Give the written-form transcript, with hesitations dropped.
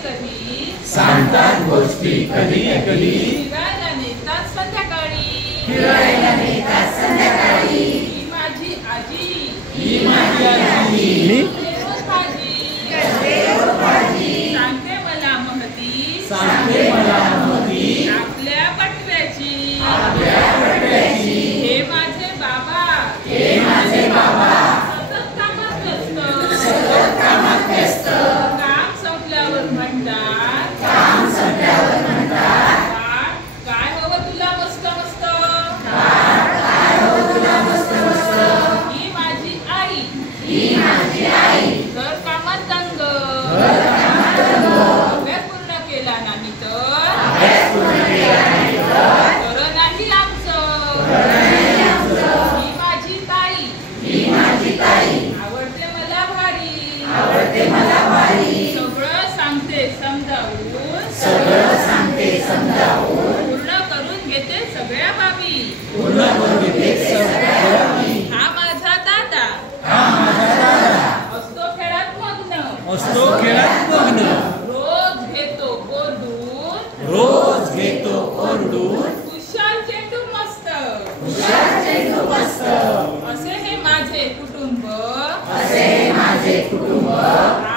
कधी सांगतात गोष्टी कधी कधी फिरायला नेतात संध्याकाळी ही माझी आजी ही माझी आजी सांगते मला महती आपल्या पटव्याची हे माझे बाबा सतत कामात व्यस्त काम संपल्यावर म्हणतात काय हवं तुला मस्त मस्त ही माझी आई घर कामात दंग अभ्यास पूर्ण केला नाही तर बरं नाही आमचं ही माझी ताई आवडते मला भारी सगळं सांगते समजावून पूर्ण करून घेते सगळ्या बाबी हा माझा दादा असतो खेळात मग्न रोज घेतो ओरडून खुशाल चेंडू मस्त असे हे माझे कुटुंब